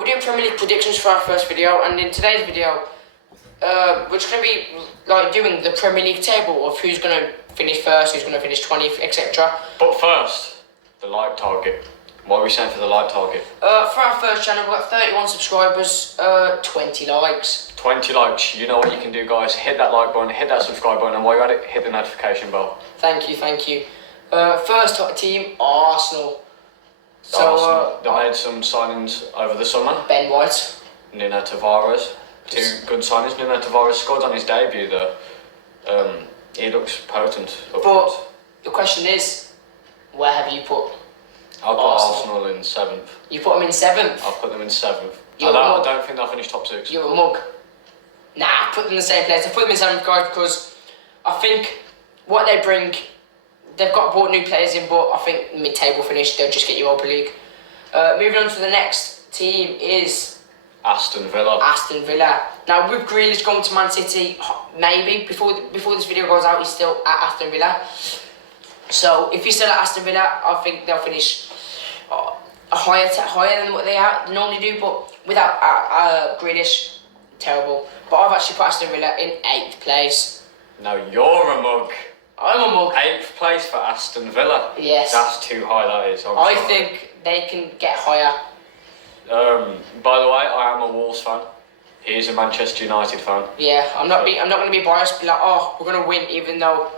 we're doing Premier League predictions for our first video, and in today's video, we're just going to be like doing the Premier League table of who's going to finish first, who's going to finish 20th, etc. But first, the like target. What are we saying for the like target? For our first channel, we've got 31 subscribers, 20 likes. 20 likes. You know what you can do, guys. Hit that like button, hit that subscribe button, and while you're at it, hit the notification bell. Thank you. First team, Arsenal. Arsenal, they made some signings over the summer. Ben White. Nuno Tavares. Two good signings. Nuno Tavares scored on his debut though. He looks potent. But the question is, where have you put I'll put Arsenal in 7th. You put them in 7th? I'll put them in 7th. I don't think they'll finish top 6. You're a mug. Nah, put them in the same place. I put them in 7th, guys, because I think what they bring, they've brought new players in, but I think mid-table finish, they'll just get Europa League. Moving on to the next team is Aston Villa. Aston Villa. Now, with Grealish going to Man City, maybe, before this video goes out, he's still at Aston Villa. So, if he's still at Aston Villa, I think they'll finish higher than what they normally do, but without Grealish, terrible. But I've actually put Aston Villa in 8th place. Now, you're a mug. I'm a mug. 8th place for Aston Villa. Yes. That's too high, that is. I think they can get higher. By the way, I am a Wolves fan. He's a Manchester United fan. Yeah, I'm not going to be biased. Be like, oh, we're going to win, even though,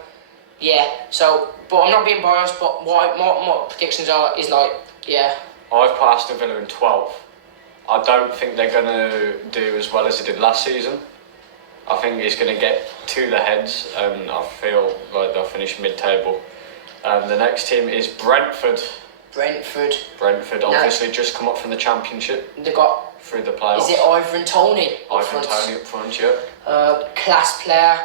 yeah. So, but I'm not being biased. But what my predictions is like, yeah. I've put Aston Villa in 12th. I don't think they're going to do as well as they did last season. I think it's going to get to the heads, and I feel like they'll finish mid-table. The next team is Brentford. Brentford obviously just come up from the Championship. They got through the playoffs. Is it Ivan Toney? Ivan Toney up front, yeah. Class player.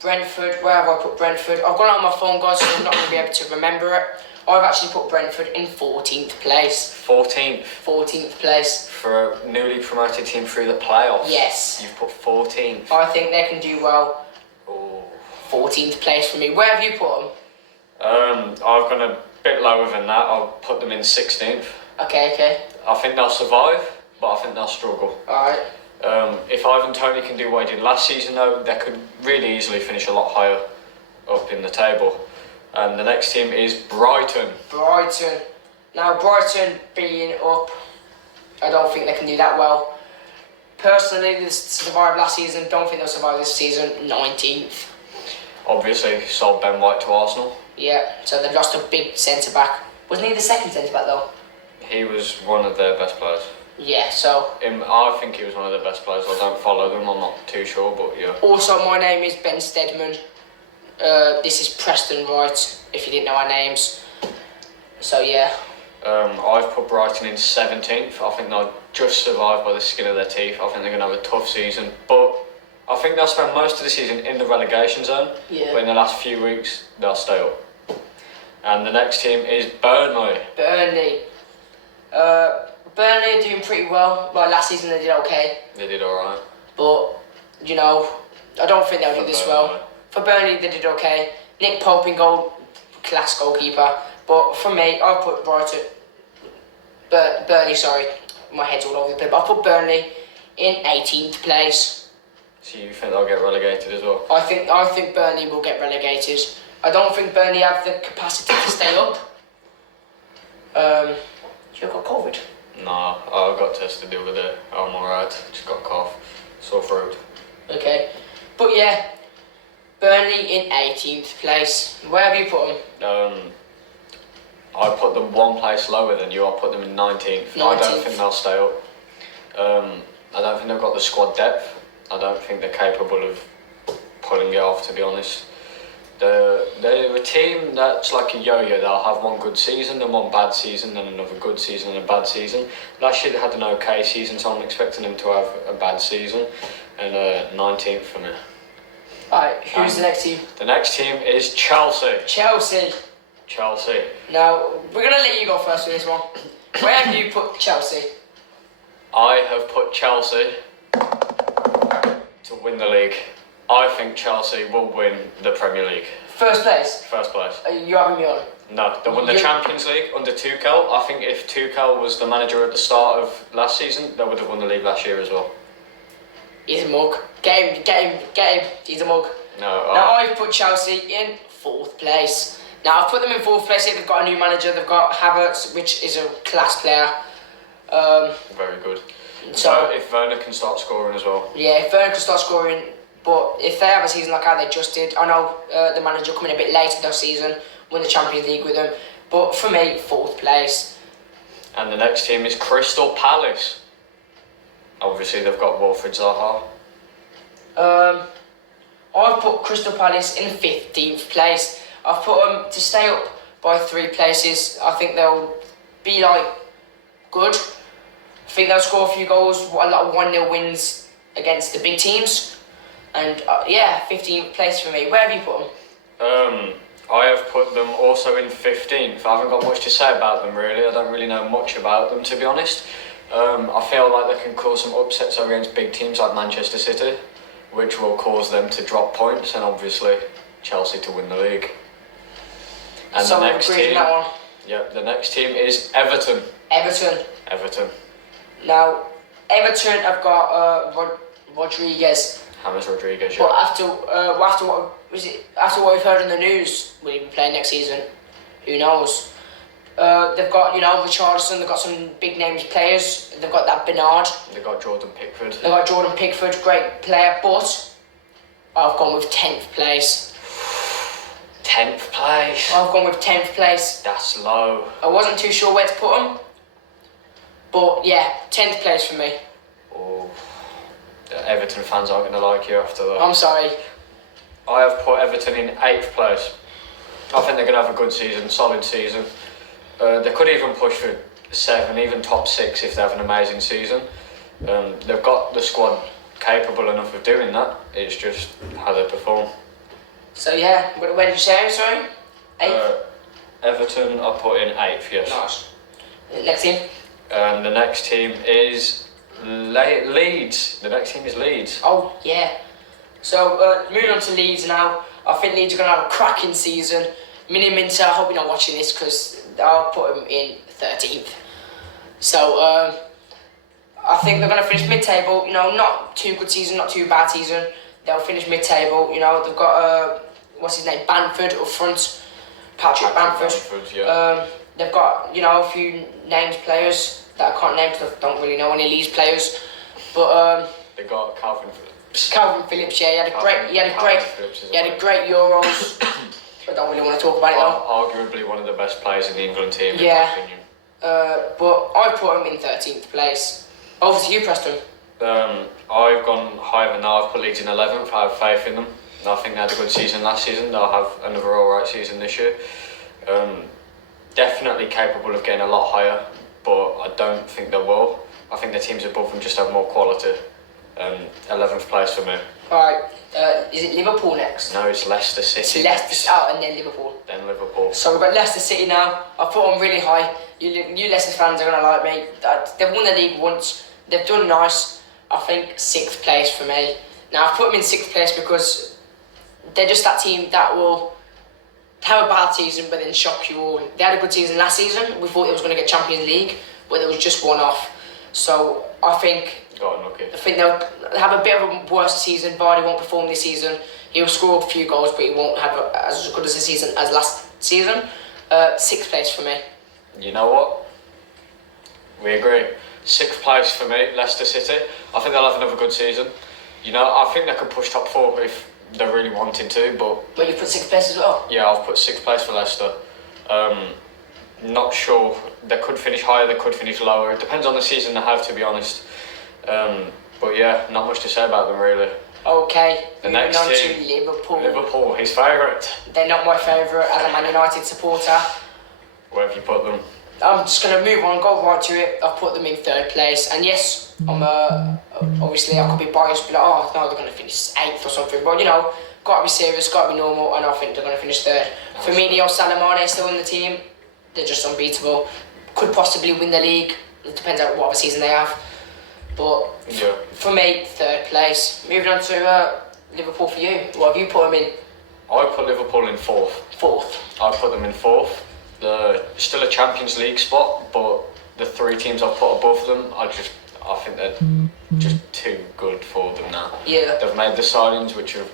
Brentford. Where have I put Brentford? I've got it on my phone, guys, so I'm not going to be able to remember it. I've actually put Brentford in 14th place. 14th place. For a newly promoted team through the playoffs. Yes. You've put 14th. I think they can do well. Oh. 14th place for me. Where have you put them? I've gone a bit lower than that. I'll put them in 16th. Okay. I think they'll survive, but I think they'll struggle. Alright. If Ivan Toney can do what he did last season, though, they could really easily finish a lot higher up in the table. And the next team is Brighton. Now, Brighton being up, I don't think they can do that well. Personally, they survived last season. Don't think they'll survive this season. 19th. Obviously, sold Ben White to Arsenal. Yeah, so they lost a big centre-back. Wasn't he the second centre-back, though? He was one of their best players. Yeah, so... I think he was one of their best players. I don't follow them, I'm not too sure, but yeah. Also, my name is Ben Steadman. This is Preston Wright, if you didn't know our names. So, yeah. I've put Brighton in 17th. I think they'll just survive by the skin of their teeth. I think they're going to have a tough season. But I think they'll spend most of the season in the relegation zone. Yeah. But in the last few weeks, they'll stay up. And the next team is Burnley. Burnley are doing pretty well. Well, last season they did okay. They did alright. But, you know, I don't think they'll do this well. For Burnley, they did okay. Nick Pope in goal, class goalkeeper. But for me, I put Burnley, sorry, my head's all over the place. But I put Burnley in 18th place. So you think they'll get relegated as well? I think Burnley will get relegated. I don't think Burnley have the capacity to stay up. You got COVID? Nah, I got tested the other day. I'm alright. Just got a cough, sore throat. Okay, but yeah, Burnley in 18th place. Where have you put them? I put them one place lower than you. I put them in 19th. I don't think they'll stay up. I don't think they've got the squad depth. I don't think they're capable of pulling it off, to be honest. They're a team that's like a yo-yo. They'll have one good season, then one bad season, then another good season and a bad season. Last year they had an okay season, so I'm expecting them to have a bad season. And 19th for me. Alright, who's the next team? The next team is Chelsea. Chelsea. Now, we're going to let you go first with this one. Where have you put Chelsea? I have put Chelsea to win the league. I think Chelsea will win the Premier League. First place. First place. Are you having me on? No, they won the Champions League under Tuchel. I think if Tuchel was the manager at the start of last season, they would have won the league last year as well. He's a mug. Get him. He's a mug. No. Now I've put Chelsea in 4th place. Now I've put them in 4th place here. They've got a new manager. They've got Havertz, which is a class player. Very good. So if Werner can start scoring as well. Yeah, if Werner can start scoring, but if they have a season like how they just did, I know the manager coming a bit later this season, win the Champions League with them. But for me, 4th place. And the next team is Crystal Palace. Obviously, they've got Wilfried Zaha. I've put Crystal Palace in 15th place. I've put them to stay up by 3 places. I think they'll be good. I think they'll score a few goals, a lot of 1-0 wins against the big teams. And 15th place for me. Where have you put them? I have put them also in 15th. I haven't got much to say about them really. I don't really know much about them, to be honest. I feel like they can cause some upsets against big teams like Manchester City, which will cause them to drop points, and obviously Chelsea to win the league. And so the next team, that one. The next team is Everton. Everton. Now, Everton have got Rodriguez. James Rodriguez. But after what we've heard in the news, will he be playing next season? Who knows? They've got Richarlison. They've got some big names players. They've got that Bernard. They've got Jordan Pickford. Great player. But I've gone with 10th place. 10th place. I've gone with 10th place. That's low. I wasn't too sure where to put them. But yeah, 10th place for me. Oh, the Everton fans aren't going to like you after that. I'm sorry. I have put Everton in 8th place. I think they're going to have a good season, solid season. They could even push for 7, even top 6 if they have an amazing season. They've got the squad capable enough of doing that. It's just how they perform. So yeah, where did you say? Sorry, 8th. Everton I put in 8th. Yes. Nice. Next team. And the next team is Leeds. The next team is Leeds. Oh yeah. So moving on to Leeds now. I think Leeds are going to have a cracking season. Mini Minter, I hope you're not watching this because I'll put them in 13th. So I think they're going to finish mid-table. Not too good season, not too bad season. They'll finish mid-table. They've got what's his name, Bamford up front. Patrick Bamford. Yeah. They've got a few named players that I can't name because I don't really know any Leeds players. But they got Calvin Phillips. Calvin Phillips, yeah, he had a great Euros. I don't really want to talk about it though. Arguably one of the best players in the England team, in Yeah. my opinion. But I put him in 13th place. Obviously, you, Preston. I've gone higher than that. I've put Leeds in 11th. I have faith in them. I think they had a good season last season. They'll have another alright season this year. Definitely capable of getting a lot higher, but I don't think they will. I think the teams above them just have more quality. 11th place for me. Alright, is it Liverpool next? No, it's Leicester City. It's and then Liverpool. Then Liverpool. So we've got Leicester City now. I put them really high. You Leicester fans are going to like me. They've won the league once. They've done nice. I think 6th place for me. Now I've put them in 6th place because they're just that team that will have a bad season but then shock you all. They had a good season last season. We thought it was going to get Champions League, but it was just one off. So I think they'll have a bit of a worse season. Vardy won't perform this season. He'll score a few goals, but he won't have as good as a season as last season. 6th place for me. You know what? We agree. 6th place for me, Leicester City. I think they'll have another good season. I think they could push top 4 if they're really wanting to, but... But you put 6th place as well? Yeah, I've put 6th place for Leicester. Not sure. They could finish higher, they could finish lower. It depends on the season they have, to be honest. But yeah, not much to say about them, really. Okay, the next team, to Liverpool. Liverpool, his favourite. They're not my favourite as a Man United supporter. Where have you put them? I'm just going to move on, go right to it. I've put them in 3rd place. And yes, I'm obviously I could be biased, be like, oh no, they're going to finish 8th or something. But got to be serious, got to be normal, and I think they're going to finish 3rd. Firmino, Salah, Mane still in the team. They're just unbeatable. Could possibly win the league. It depends on what other season they have. But yeah. For me, 3rd place. Moving on to Liverpool for you. What have you put them in? I put Liverpool in fourth. Fourth. I put them in fourth. Still a Champions League spot, but the three teams I've put above them, I think they're just too good for them now. Yeah. They've made the signings which have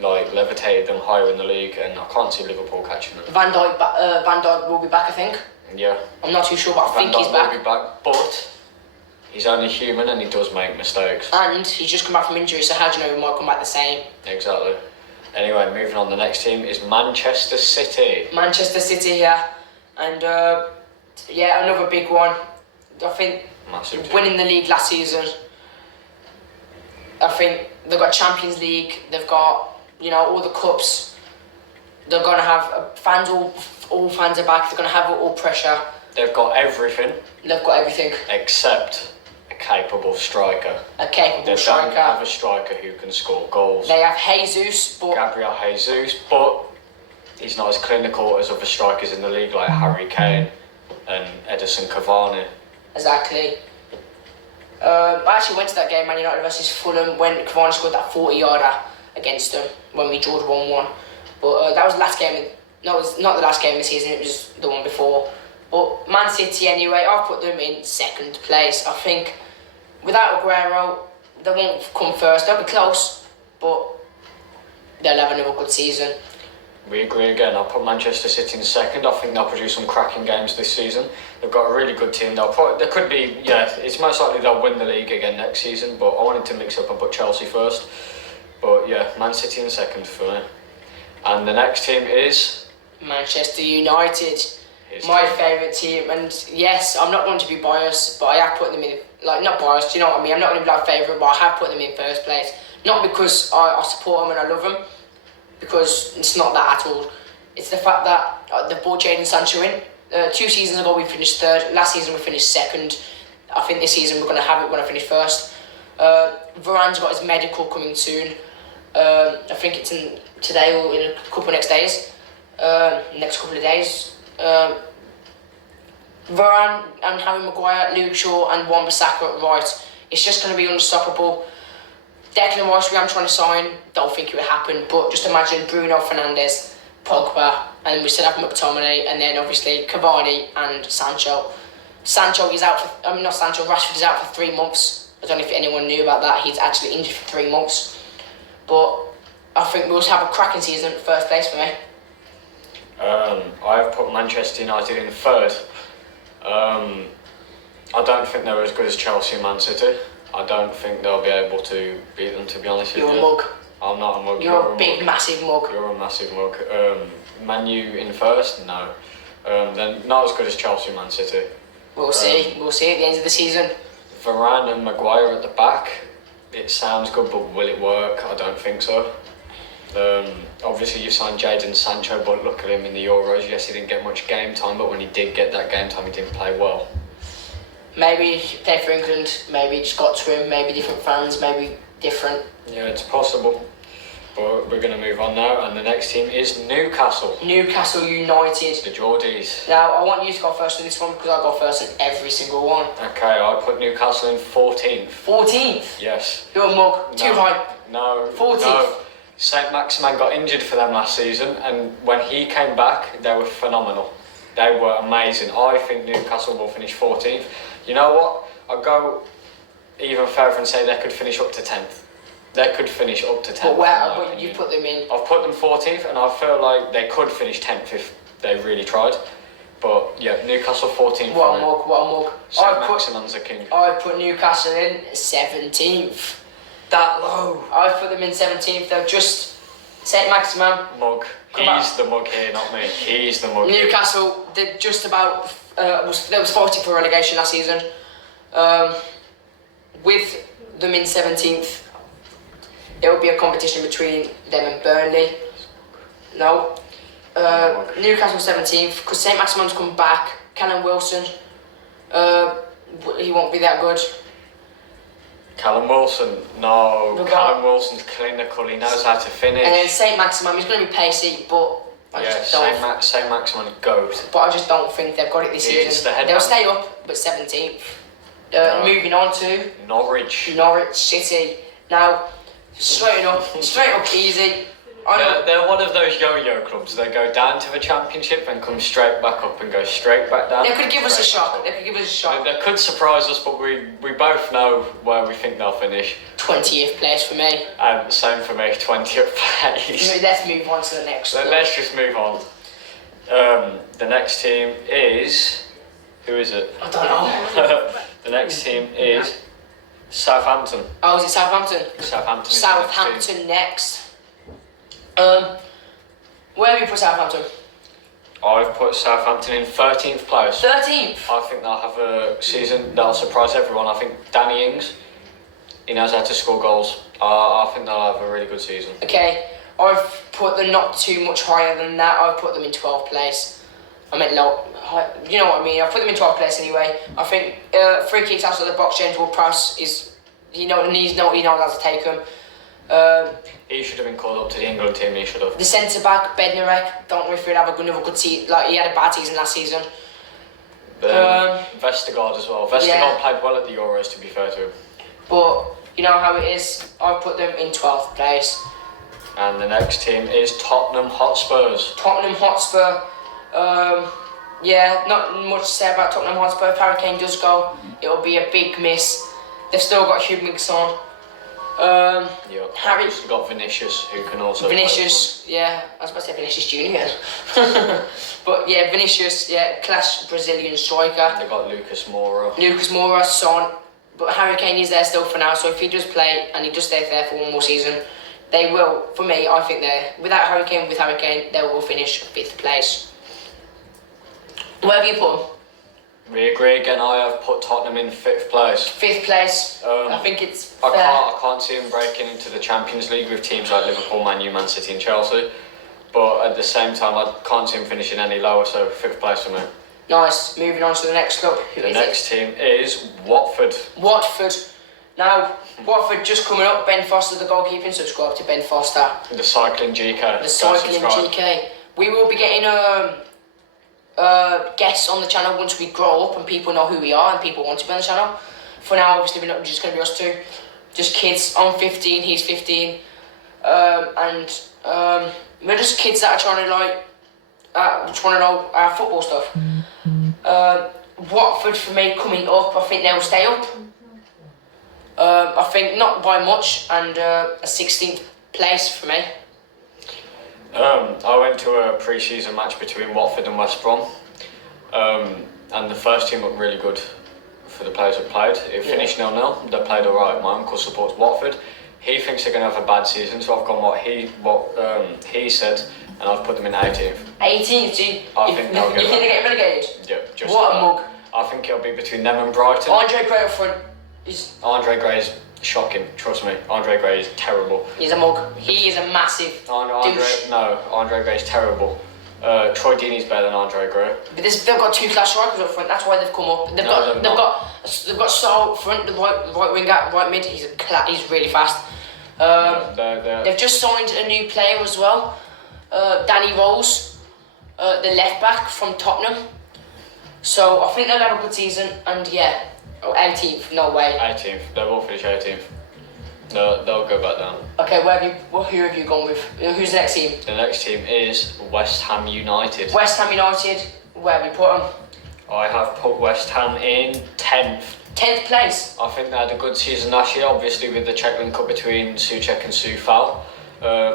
like levitated them higher in the league, and I can't see Liverpool catching them. Van Dijk will be back, I think. Yeah. I'm not too sure, but I think he's Van Dijk back. will be back, but he's only human and he does make mistakes. And he's just come back from injury, so how do you know he might come back the same? Exactly. Anyway, moving on, the next team is Manchester City. Manchester City here, and another big one. I think Massive team. winning the league last season. I think they've got Champions League, they've got all the cups. They're gonna have fans. All fans are back. They're gonna have all pressure. They've got everything. They've got everything. Except a capable striker. A capable They striker. don't have a striker who can score goals. They have Jesus, but Gabriel Jesus, but he's not as clinical as other strikers in the league like Harry Kane and Edison Cavani. exactly. I actually went to that game, Man United versus Fulham, when Cavani scored that 40-yarder against them when we drawed 1-1. But that was the last game. No, it was not the last game of the season. It was the one before. But Man City, anyway, I've put them in second place. I think without Aguero, they won't come first. They'll be close, but they'll have another good season. We agree again. I'll put Manchester City in second. I think they'll produce some cracking games this season. They've got a really good team. It's most likely they'll win the league again next season, but I wanted to mix up and put Chelsea first. But yeah, Man City in second for me. And the next team is Manchester United, my favourite team. And yes, I'm not going to be biased, but I have put them in, not biased, you know what I mean? I'm not going to be favourite, but I have put them in first place. Not because I support them and I love them, because it's not that at all. It's the fact that they brought Jadon Sancho in. 2 seasons ago we finished third. Last season we finished second. I think this season we're going to have it when I finish first. Varane's got his medical coming soon. I think it's in today or in a couple of next couple of days. Varane and Harry Maguire, Luke Shaw and Wan-Bissaka, right, it's just going to be unstoppable. Declan Rice, I'm trying to sign, don't think it would happen, but just imagine Bruno Fernandes, Pogba, and we still have McTominay, and then obviously Cavani and Sancho. Rashford is out for 3 months. I don't know if anyone knew about that. He's actually injured for 3 months. But I think we'll have a cracking season, first place for me. I've put Manchester United in third. I don't think they're as good as Chelsea and Man City. I don't think they'll be able to beat them, to be honest with you. You're a mug. I'm not a mug. You're a big, massive mug. You're a massive mug. Man U in first? No. Then not as good as Chelsea and Man City. We'll see. We'll see at the end of the season. Varane and Maguire at the back. It sounds good, but will it work? I don't think so. Obviously you signed Jadon Sancho, but look at him in the Euros. Yes, he didn't get much game time, but when he did get that game time, he didn't play well. Maybe he played for England, maybe it just got to him, maybe different fans, maybe different. Yeah, it's possible. But we're going to move on now, and the next team is Newcastle. Newcastle United. The Geordies. Now, I want you to go first in this one because I go first in every single one. Okay, I put Newcastle in 14th. 14th? Yes. You're a mug. Too high. No. 14th. No. St Maximin got injured for them last season, and when he came back, they were phenomenal. They were amazing. I think Newcastle will finish 14th. You know what? I'll go even further and say they could finish up to 10th. They could finish up to 10th. But where you put them in? I've put them 14th, and I feel like they could finish 10th if they really tried. But yeah, Newcastle 14th. What a mug. St Maximin's a king. I put Newcastle in 17th. That low. I put them in 17th. They're just St Maximin. Mug. He's the mug here, not me. He's the mug. Newcastle did just about. There was 40 for relegation last season. With them in 17th, it will be a competition between them and Burnley. No. Newcastle 17th because St Maximin's come back. Callum Wilson. He won't be that good. Callum Wilson, no. Callum Wilson's clinical, he knows how to finish. And then St Maximin, he's going to be pacey, but I just don't. St Maximin goes. But I just don't think they've got it this season. They'll stay up, but 17th. Moving on to Norwich City. Now, straight up easy. I know. They're one of those yo-yo clubs. They go down to the Championship and come straight back up and go straight back down. They could give us a straight back shock. up. They could give us a shock. They could surprise us, but we both know where we think they'll finish. 20th place for me. And same for me, 20th place. Let's move on to the next one. Let's just move on. The next team is... Who is it? I don't know. The next team is Southampton. Oh, is it Southampton? Southampton is the next team. Southampton next. Where have you put Southampton? I've put Southampton in 13th place. 13th. I think they'll have a season that'll surprise everyone. I think Danny Ings, he knows how to score goals. I think they'll have a really good season. Okay, I've put them not too much higher than that. I've put them in 12th place. I meant low. You know what I mean? I've put them in 12th place anyway. I think free kicks outside the box, James Ward-Prowse is, he knows how to take them. He should have been called up to the England team. He should have. The centre back Bednarek, don't know if he'll have another good season. Like he had a bad season last season. Vestergaard as well. Vestergaard played well at the Euros, to be fair to him. But you know how it is. I've put them in 12th place. And the next team is Tottenham Hotspurs. Tottenham Hotspur. Yeah, not much to say about Tottenham Hotspur. If Harry Kane does go, it'll be a big miss. They've still got Hugh Minks on. Harry's got Vinicius, who can also. Vinicius, yeah, I was about to say Vinicius Junior. But yeah, Vinicius, yeah, class Brazilian striker. They got Lucas Moura. Lucas Moura, Son, but Harry Kane is there still for now. So if he does play and he does stay there for one more season, they will. For me, I think without Harry Kane, with Harry Kane, they will finish 5th place. Where have you put them? We agree again. I have put Tottenham in 5th place. 5th place. I think it's fair. I can't see them breaking into the Champions League with teams like Liverpool, Man U, Man City and Chelsea. But at the same time, I can't see them finishing any lower, so 5th place for me. Nice. Moving on to the next club. The next team is Watford. Watford. Now, Watford just coming up. Ben Foster, the goalkeeping. Subscribe to Ben Foster. The Cycling GK. The Cycling GK. We will be getting guests on the channel once we grow up and people know who we are and people want to be on the channel. For now, obviously, we're not just going to be us two. Just kids. I'm 15, he's 15. And we're just kids that are trying to just want to know our football stuff. Watford, for me, coming up, I think they'll stay up. I think not by much, and a 16th place for me. I went to a pre-season match between Watford and West Brom, and the first team looked really good for the players that played. It finished 0-0. They played alright. My uncle supports Watford. He thinks they're going to have a bad season, so I've gone what he said, and I've put them in 18th. 18th? So you think they'll get relegated? Yeah, just what a mug. I think it'll be between them and Brighton. Andre Gray up front. Andre Gray is shocking, trust me. Andre Gray is terrible. He's a mug. He is a massive douche. Andre Gray is terrible. Troy Deeney's better than Andre Gray. But they've got 2 class strikers up front. That's why they've come up. They've got Saul up front, the right winger, right mid. He's really fast. They've just signed a new player as well. Danny Rose, the left back from Tottenham. So I think they'll have a good season. And yeah, 18th, no way. 18th. They will finish 18th. No, they'll go back down. Okay, who have you gone with? Who's the next team? The next team is West Ham United. West Ham United, where have you put them? I have put West Ham in 10th. 10th place? I think they had a good season last year, obviously with the Czech link up between Souček and Soufal.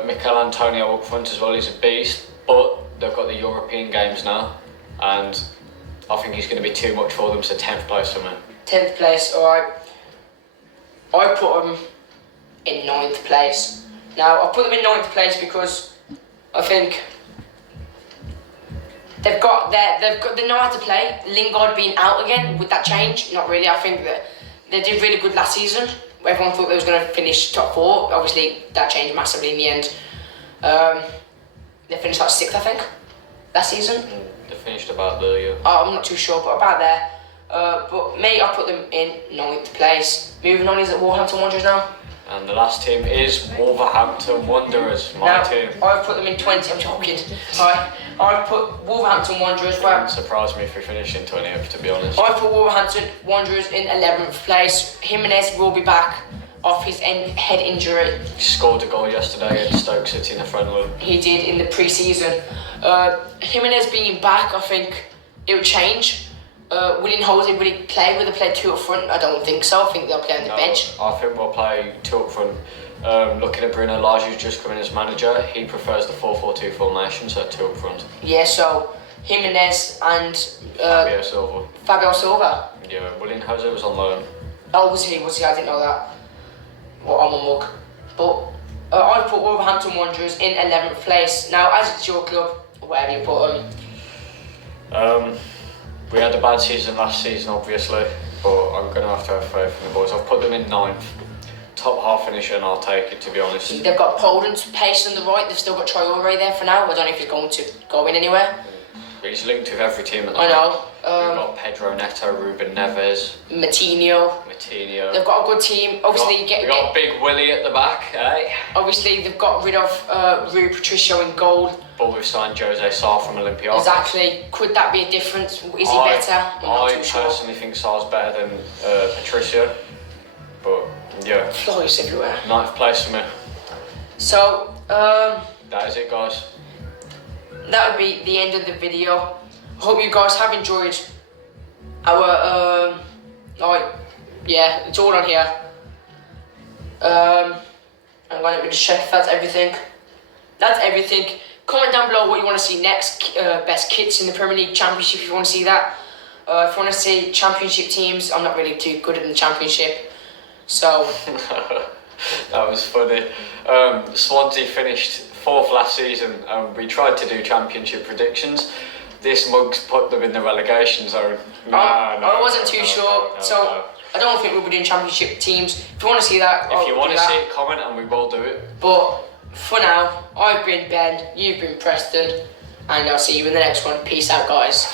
Mikel Antonio up front as well, he's a beast, but they've got the European games now, and I think he's going to be too much for them, so 10th place for me. 10th place, alright. I put them in 9th place. Now, I put them in 9th place because I think they know how to play. Lingard being out again, would that change? Not really. I think that they did really good last season. Everyone thought they was going to finish top 4. Obviously, that changed massively in the end. They finished like 6th, I think, last season. They finished about there, yeah. I'm not too sure, but about there. But me, I put them in 9th place. Moving on, is it Wolverhampton Wanderers now? And the last team is Wolverhampton Wanderers, my team. I've put them in 20, I'm joking. I've put Wolverhampton Wanderers. It wouldn't surprise me if we finished in 20th, to be honest. I've put Wolverhampton Wanderers in 11th place. Jimenez will be back. off his head injury. He scored a goal yesterday at Stoke City in a friendly. He did in the pre-season. Jimenez being back, I think it will change. Willian Jose, will he play? Will they play 2 up front? I don't think so. I think they'll play on the bench. I think we'll play 2 up front. Looking at Bruno Lage, who's just come in as manager, he prefers the 4-4-2 formation, so 2 up front. Yeah, so Jimenez and Fabio Silva. Fabio Silva. Yeah, Willian Jose was on loan. Oh, was he? I didn't know that. Well, I'm a mug. But I put Wolverhampton Wanderers in 11th place. Now, as it's your club, where do you put them? We had a bad season last season, obviously, but I'm going to have faith in the boys. I've put them in 9th. Top half finish, and I'll take it, to be honest. They've got Poland, Pace on the right. They've still got Traore there for now. I don't know if he's going to go in anywhere. He's linked with every team at the I moment. know. We've got Pedro Neto, Ruben Neves, Matinho. They've got a good team. Obviously, we got Big Willie at the back, eh? Obviously, they've got rid of Rui Patricio in goal. But we've signed Jose Sarr from Olympiacos. Exactly. Could that be a difference? Is he better? I personally think Sarr's better than Patricio. But yeah. Flies everywhere. 9th place for me. So, that is it, guys. that would be the end of the video. I hope you guys have enjoyed our yeah, it's all on here. I'm going to just check if that's everything. That's everything. Comment down below what you want to see next. Best kits in the Premier League Championship if you want to see that. If you want to see Championship teams, I'm not really too good at the Championship. So that was funny. Swansea finished 4th last season, and we tried to do Championship predictions. This mug's put them in the relegation zone. I wasn't too sure, so I don't think we'll be doing Championship teams. If you want to see that, if you want to see it, comment and we will do it. But for now, I've been Ben, you've been Preston, and I'll see you in the next one. Peace out, guys.